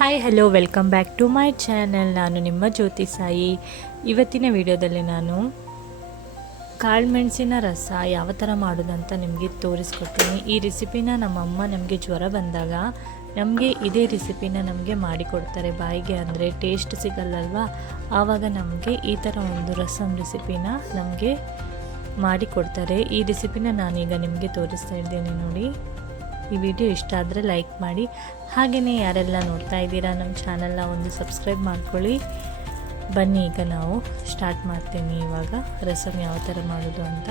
Hi hello welcome back to my channel. ನಾನು ನಿಮ್ಮ ಜ್ಯೋತಿ ಸಾಯಿ. ಇವತ್ತಿನ ವಿಡಿಯೋದಲ್ಲಿ ನಾನು ಕಾಳುಮೆಣಸಿನ ರಸ ಯಾವ ಥರ ಮಾಡೋದಂತ ನಿಮಗೆ ತೋರಿಸ್ಕೊಡ್ತೀನಿ. ಈ ರೆಸಿಪಿನ ನಮ್ಮಮ್ಮ ನಮಗೆ ಜ್ವರ ಬಂದಾಗ ಇದೇ ರೆಸಿಪಿನ ನಮಗೆ ಮಾಡಿಕೊಡ್ತಾರೆ. ಬಾಯಿಗೆ ಅಂದರೆ ಟೇಸ್ಟ್ ಸಿಗಲ್ಲಲ್ವಾ, ಆವಾಗ ನಮಗೆ ಈ ಥರ ಒಂದು ರಸಮ್ ರೆಸಿಪಿನ ನಮಗೆ ಮಾಡಿಕೊಡ್ತಾರೆ. ಈ ರೆಸಿಪಿನ ನಾನೀಗ ನಿಮಗೆ ತೋರಿಸ್ತಾ ಇದ್ದೇನೆ ನೋಡಿ. ಈ ವಿಡಿಯೋ ಇಷ್ಟ ಆದರೆ ಲೈಕ್ ಮಾಡಿ, ಹಾಗೆಯೇ ಯಾರೆಲ್ಲ ನೋಡ್ತಾ ಇದ್ದೀರಾ ನಮ್ಮ ಚಾನಲ್ನ ಒಂದು ಸಬ್ಸ್ಕ್ರೈಬ್ ಮಾಡ್ಕೊಳ್ಳಿ. ಬನ್ನಿ ಈಗ ನಾವು ಸ್ಟಾರ್ಟ್ ಮಾಡ್ತೀನಿ ಇವಾಗ ರಸಮ್ ಯಾವ ಥರ ಮಾಡೋದು ಅಂತ.